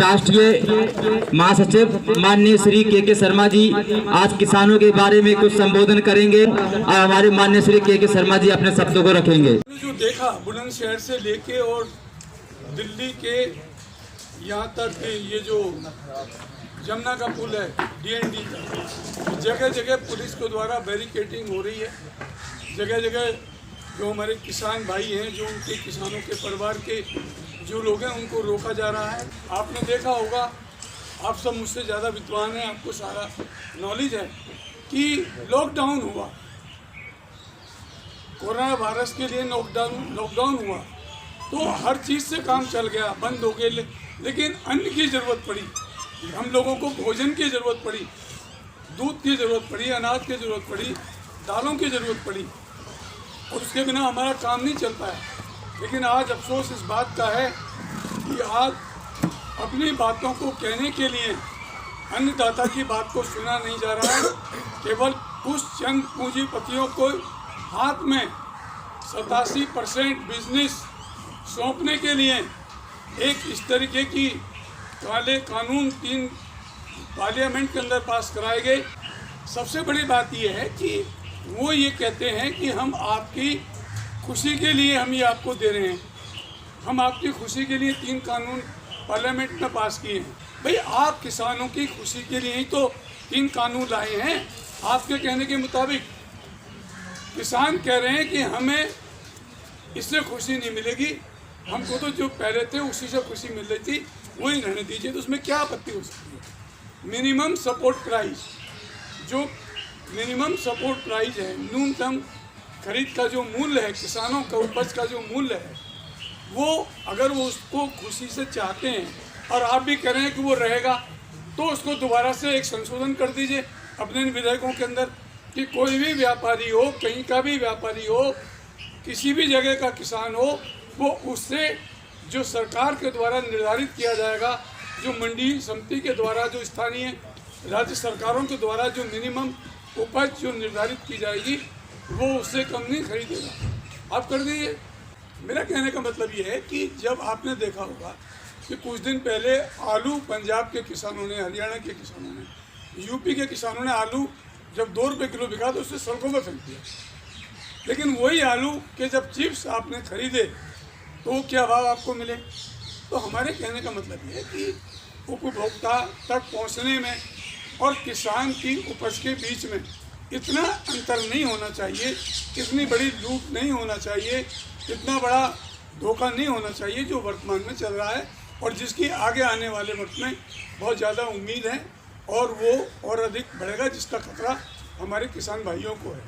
राष्ट्रीय महासचिव माननीय श्री के शर्मा जी आज किसानों के बारे में कुछ संबोधन करेंगे और हमारे माननीय श्री के शर्मा जी अपने शब्दों को रखेंगे। जो देखा बुलंदशहर से लेके और दिल्ली के यहाँ तक ये जो जमुना का पुल है DND का, जगह जगह पुलिस के द्वारा बैरिकेडिंग हो रही है। जगह जगह जो हमारे किसान भाई हैं, जो उनके किसानों के परिवार के जो लोग हैं, उनको रोका जा रहा है। आपने देखा होगा, आप सब मुझसे ज़्यादा विद्वान हैं, आपको सारा नॉलेज है कि लॉकडाउन हुआ, कोरोना वायरस के लिए लॉकडाउन हुआ तो हर चीज़ से काम चल गया, बंद हो गए, लेकिन अन्न की ज़रूरत पड़ी, हम लोगों को भोजन की ज़रूरत पड़ी, दूध की ज़रूरत पड़ी, अनाज की ज़रूरत पड़ी, दालों की ज़रूरत पड़ी, और उसके बिना हमारा काम नहीं चल पाया। लेकिन आज अफसोस इस बात का है कि आज अपनी बातों को कहने के लिए अन्नदाता की बात को सुना नहीं जा रहा है। केवल कुछ चंद पूंजीपतियों को हाथ में 87% बिजनेस सौंपने के लिए एक इस तरीके की काले कानून 3 पार्लियामेंट के अंदर पास कराए गए। सबसे बड़ी बात यह है कि वो ये कहते हैं कि हम आपकी खुशी के लिए हम ये आपको दे रहे हैं, हम आपकी खुशी के लिए 3 कानून पार्लियामेंट में पास किए हैं। भाई आप किसानों की खुशी के लिए ही तो 3 कानून लाए हैं। आपके कहने के मुताबिक किसान कह रहे हैं कि हमें इससे खुशी नहीं मिलेगी, हमको तो जो पहले थे उसी से खुशी मिल रही थी, वही रहने दीजिए। तो उसमें क्या आपत्ति हो सकती है? मिनिमम सपोर्ट प्राइस, जो मिनिमम सपोर्ट प्राइस है, न्यूनतम खरीद का जो मूल्य है, किसानों का उपज का जो मूल्य है, वो अगर वो उसको खुशी से चाहते हैं और आप भी कह रहे हैं कि वो रहेगा, तो उसको दोबारा से एक संशोधन कर दीजिए अपने विधेयकों के अंदर कि कोई भी व्यापारी हो, कहीं का भी व्यापारी हो, किसी भी जगह का किसान हो, वो उससे जो सरकार के द्वारा निर्धारित किया जाएगा, जो मंडी समिति के द्वारा, जो स्थानीय राज्य सरकारों के द्वारा जो मिनिमम उपज जो निर्धारित की जाएगी, वो उससे कम नहीं खरीदेगा। आप कर दीजिए। मेरा कहने का मतलब ये है कि जब आपने देखा होगा कि कुछ दिन पहले आलू पंजाब के किसानों ने, हरियाणा के किसानों ने, यूपी के किसानों ने आलू जब 2 रुपये किलो बिका तो उसे सड़कों पर फेंक दिया। लेकिन वही आलू के जब चिप्स आपने खरीदे तो क्या भाव आपको मिले? तो हमारे कहने का मतलब ये है कि उपभोक्ता तक पहुँचने में और किसान की उपज के बीच में इतना अंतर नहीं होना चाहिए, इतनी बड़ी लूट नहीं होना चाहिए, इतना बड़ा धोखा नहीं होना चाहिए जो वर्तमान में चल रहा है और जिसकी आगे आने वाले वक्त में बहुत ज़्यादा उम्मीद है और वो और अधिक बढ़ेगा, जिसका खतरा हमारे किसान भाइयों को है।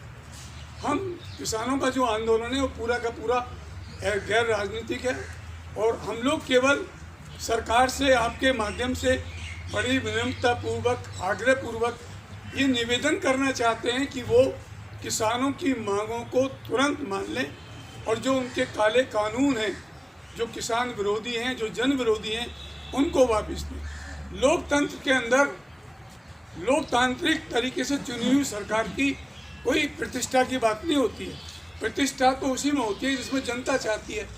हम किसानों का जो आंदोलन है वो पूरा का पूरा गैर राजनीतिक है और हम लोग केवल सरकार से आपके माध्यम से बड़ी विनम्रतापूर्वक, आग्रहपूर्वक ये निवेदन करना चाहते हैं कि वो किसानों की मांगों को तुरंत मान लें और जो उनके काले कानून हैं, जो किसान विरोधी हैं, जो जन विरोधी हैं, उनको वापस दें। लोकतंत्र के अंदर लोकतांत्रिक तरीके से चुनी हुई सरकार की कोई प्रतिष्ठा की बात नहीं होती है। प्रतिष्ठा तो उसी में होती है जिसमें जनता चाहती है,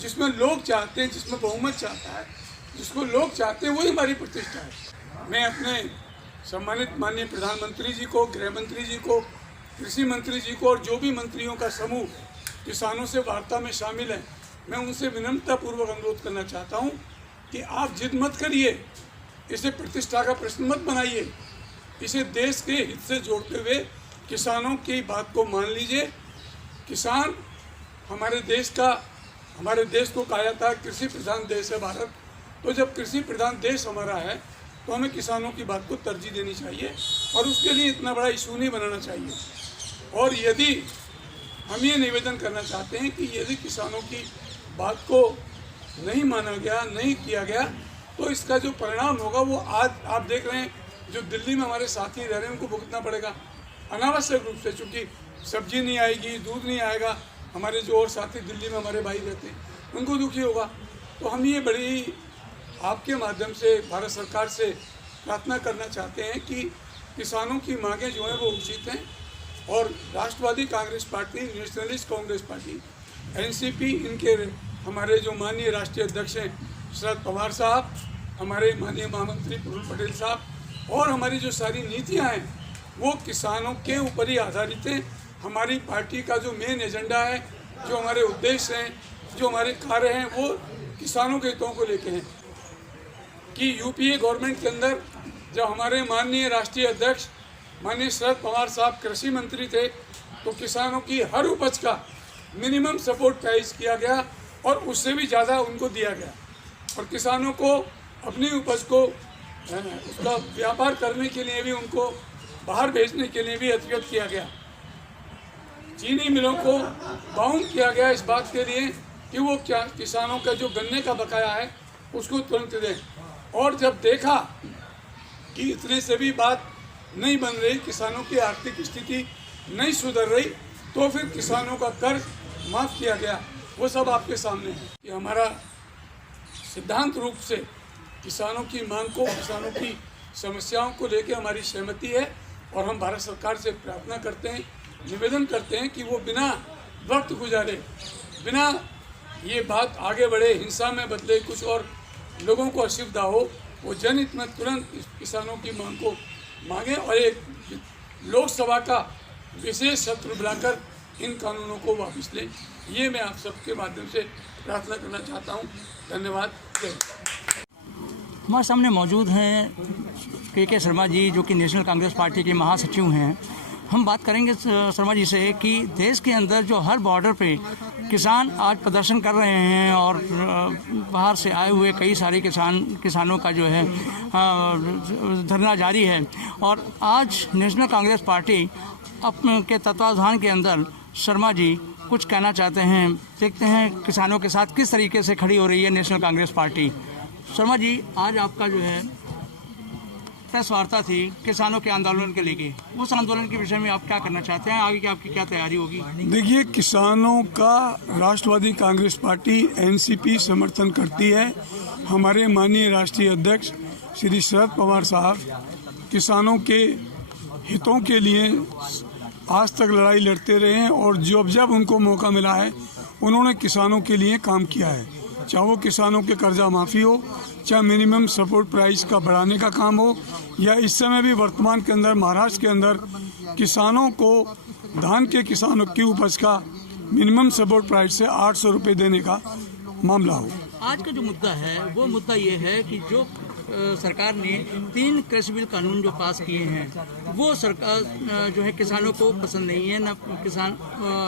जिसमें लोग चाहते हैं, जिसमें बहुमत चाहता है, जिसको लोग चाहते हैं, वही हमारी प्रतिष्ठा है। मैं अपने सम्मानित माननीय प्रधानमंत्री जी को, गृह मंत्री जी को, कृषि मंत्री जी को और जो भी मंत्रियों का समूह किसानों से वार्ता में शामिल है, मैं उनसे विनम्रतापूर्वक अनुरोध करना चाहता हूं कि आप जिद मत करिए, इसे प्रतिष्ठा का प्रश्न मत बनाइए, इसे देश के हित से जोड़ते हुए किसानों की बात को मान लीजिए। किसान हमारे देश को कहा जाता है कृषि प्रधान देश है भारत, तो जब कृषि प्रधान देश हमारा है तो हमें किसानों की बात को तरजीह देनी चाहिए और उसके लिए इतना बड़ा इशू नहीं बनाना चाहिए। और यदि हम ये निवेदन करना चाहते हैं कि यदि किसानों की बात को नहीं माना गया, नहीं किया गया, तो इसका जो परिणाम होगा वो आज आप देख रहे हैं, जो दिल्ली में हमारे साथी रह रहे हैं उनको भुगतना पड़ेगा अनावश्यक रूप से, चूँकि सब्जी नहीं आएगी, दूध नहीं आएगा। हमारे जो और साथी दिल्ली में हमारे भाई रहते हैं उनको दुखी होगा। तो हम ये बड़ी आपके माध्यम से भारत सरकार से प्रार्थना करना चाहते हैं कि किसानों की मांगें जो हैं वो उचित हैं और राष्ट्रवादी कांग्रेस पार्टी, नेशनलिस्ट कांग्रेस पार्टी, एनसीपी, इनके हमारे जो माननीय राष्ट्रीय अध्यक्ष हैं शरद पवार साहब हमारे माननीय महामंत्री प्रफुल्ल पटेल साहब और हमारी जो सारी नीतियां हैं वो किसानों के ऊपर ही आधारित है। हमारी पार्टी का जो मेन एजेंडा है, जो हमारे उद्देश्य हैं, जो हमारे कार्य हैं, वो किसानों के हितों को लेके हैं। कि यूपीए गवर्नमेंट के अंदर जब हमारे माननीय राष्ट्रीय अध्यक्ष माननीय शरद पवार साहब कृषि मंत्री थे तो किसानों की हर उपज का मिनिमम सपोर्ट प्राइस किया गया और उससे भी ज़्यादा उनको दिया गया और किसानों को अपनी उपज को उसका व्यापार करने के लिए भी उनको बाहर भेजने के लिए भी अधिकृत किया गया। चीनी मिलों को बाउंड किया गया इस बात के लिए कि वो क्या किसानों का जो गन्ने का बकाया है उसको तुरंत दें। और जब देखा कि इतने से भी बात नहीं बन रही, किसानों की आर्थिक स्थिति नहीं सुधर रही, तो फिर किसानों का कर्ज माफ़ किया गया। वो सब आपके सामने है कि हमारा सिद्धांत रूप से किसानों की मांग को, किसानों की समस्याओं को लेकर हमारी सहमति है और हम भारत सरकार से प्रार्थना करते हैं, निवेदन करते हैं कि वो बिना वक्त गुजारे, बिना ये बात आगे बढ़े, हिंसा में बदले, कुछ और लोगों को असुविधा हो, वो जनहित में तुरंत किसानों की मांग को मांगे और एक लोकसभा का विशेष सत्र बुलाकर इन कानूनों को वापस लें। ये मैं आप सबके माध्यम से प्रार्थना करना चाहता हूँ। धन्यवाद। हमारे सामने मौजूद हैं के शर्मा जी, जो कि नेशनल कांग्रेस पार्टी के महासचिव हैं। हम बात करेंगे शर्मा जी से कि देश के अंदर जो हर बॉर्डर पे किसान आज प्रदर्शन कर रहे हैं और बाहर से आए हुए कई सारे किसानों का जो है धरना जारी है और आज नेशनल कांग्रेस पार्टी के तत्वावधान के अंदर शर्मा जी कुछ कहना चाहते हैं। देखते हैं किसानों के साथ किस तरीके से खड़ी हो रही है नेशनल कांग्रेस पार्टी। शर्मा जी, आज आपका जो है प्रेस वार्ता थी किसानों के आंदोलन के लेके, उस आंदोलन के विषय में आप क्या करना चाहते हैं? आगे की आपकी क्या तैयारी होगी? देखिए, किसानों का राष्ट्रवादी कांग्रेस पार्टी एनसीपी समर्थन करती है। हमारे माननीय राष्ट्रीय अध्यक्ष श्री शरद पवार साहब किसानों के हितों के लिए आज तक लड़ाई लड़ते रहे हैं और जब उनको मौका मिला है उन्होंने किसानों के लिए काम किया है। चाहे वो किसानों के कर्जा माफ़ी हो, चाहे मिनिमम सपोर्ट प्राइस का बढ़ाने का काम हो, या इस समय भी वर्तमान के अंदर महाराष्ट्र के अंदर किसानों को धान के किसानों की उपज का मिनिमम सपोर्ट प्राइस से 800 रुपये देने का मामला हो। आज का जो मुद्दा है वो मुद्दा ये है कि जो सरकार ने 3 कृषि बिल कानून जो पास किए हैं वो सरकार जो है किसानों को पसंद नहीं है, ना किसान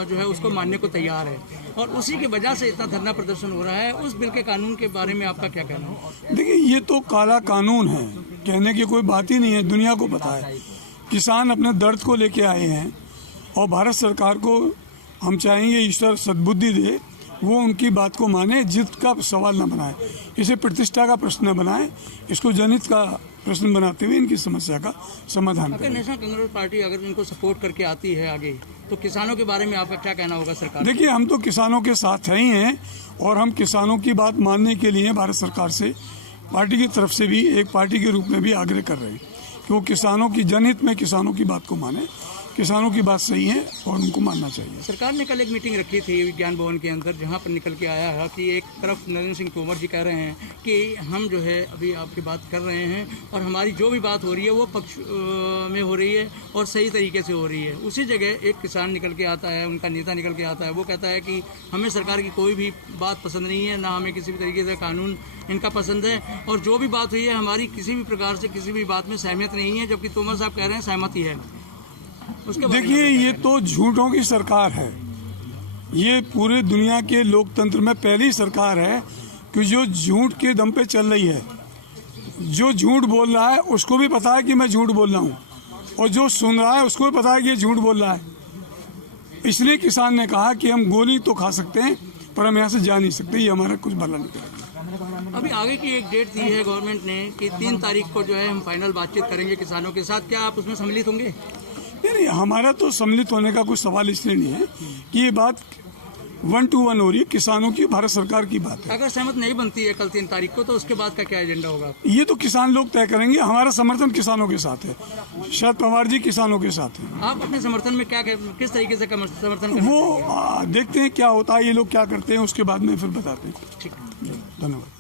जो है उसको मानने को तैयार है और उसी की वजह से इतना धरना प्रदर्शन हो रहा है। उस बिल के कानून के बारे में आपका क्या कहना है? देखिए, ये तो काला कानून है, कहने की कोई बात ही नहीं है, दुनिया को पता है। किसान अपने दर्द को लेके आए हैं और भारत सरकार को हम चाहेंगे ईश्वर सद्बुद्धि दे, वो उनकी बात को माने, जिद का सवाल न बनाए, इसे प्रतिष्ठा का प्रश्न न बनाए, इसको जनहित का प्रश्न बनाते हुए इनकी समस्या का समाधान करें। नेशनल कांग्रेस पार्टी अगर इनको सपोर्ट करके आती है आगे, तो किसानों के बारे में आपका क्या कहना होगा सरकार? देखिए, हम तो किसानों के साथ ही हैं और हम किसानों की बात मानने के लिए भारत सरकार से पार्टी की तरफ से भी एक पार्टी के रूप में भी आग्रह कर रहे हैं कि वो किसानों की जनहित में किसानों की बात को माने। किसानों की बात सही है और उनको मानना चाहिए। सरकार ने कल एक मीटिंग रखी थी विज्ञान भवन के अंदर, जहां पर निकल के आया है कि एक तरफ नरेंद्र सिंह तोमर जी कह रहे हैं कि हम जो है अभी आपकी बात कर रहे हैं और हमारी जो भी बात हो रही है वो पक्ष में हो रही है और सही तरीके से हो रही है। उसी जगह एक किसान निकल के आता है, उनका नेता निकल के आता है, वो कहता है कि हमें सरकार की कोई भी बात पसंद नहीं है, ना हमें किसी भी तरीके से कानून इनका पसंद है और जो भी बात हुई है हमारी किसी भी प्रकार से किसी भी बात में सहमत नहीं है, जबकि तोमर साहब कह रहे हैं सहमति है। देखिए, ये तो झूठों की सरकार है। ये पूरे दुनिया के लोकतंत्र में पहली सरकार है कि जो झूठ के दम पे चल रही है। जो झूठ बोल रहा है उसको भी पता है कि मैं झूठ बोल रहा हूँ और जो सुन रहा है उसको भी पता है कि ये झूठ बोल रहा है। इसलिए किसान ने कहा कि हम गोली तो खा सकते हैं पर हम यहाँ से जा नहीं सकते, ये हमारा कुछ भला नहीं करेगा। अभी आगे की एक डेट दी है गवर्नमेंट ने कि 3 तारीख को जो है हम फाइनल बातचीत करेंगे किसानों के साथ। क्या आप उसमें सम्मिलित होंगे? नहीं, हमारा तो सम्मिलित होने का कोई सवाल इसलिए नहीं है कि ये बात 1 to 1 हो रही है, किसानों की, भारत सरकार की बात है। अगर सहमत नहीं बनती है कल 3 तारीख को, तो उसके बाद का क्या एजेंडा होगा? ये तो किसान लोग तय करेंगे। हमारा समर्थन किसानों के साथ है, शरद पवार जी किसानों के साथ हैं। आप अपने समर्थन में क्या किस तरीके से समर्थन वो देखते हैं क्या होता है, ये लोग क्या करते हैं, उसके बाद में फिर बताते हैं। ठीक, धन्यवाद।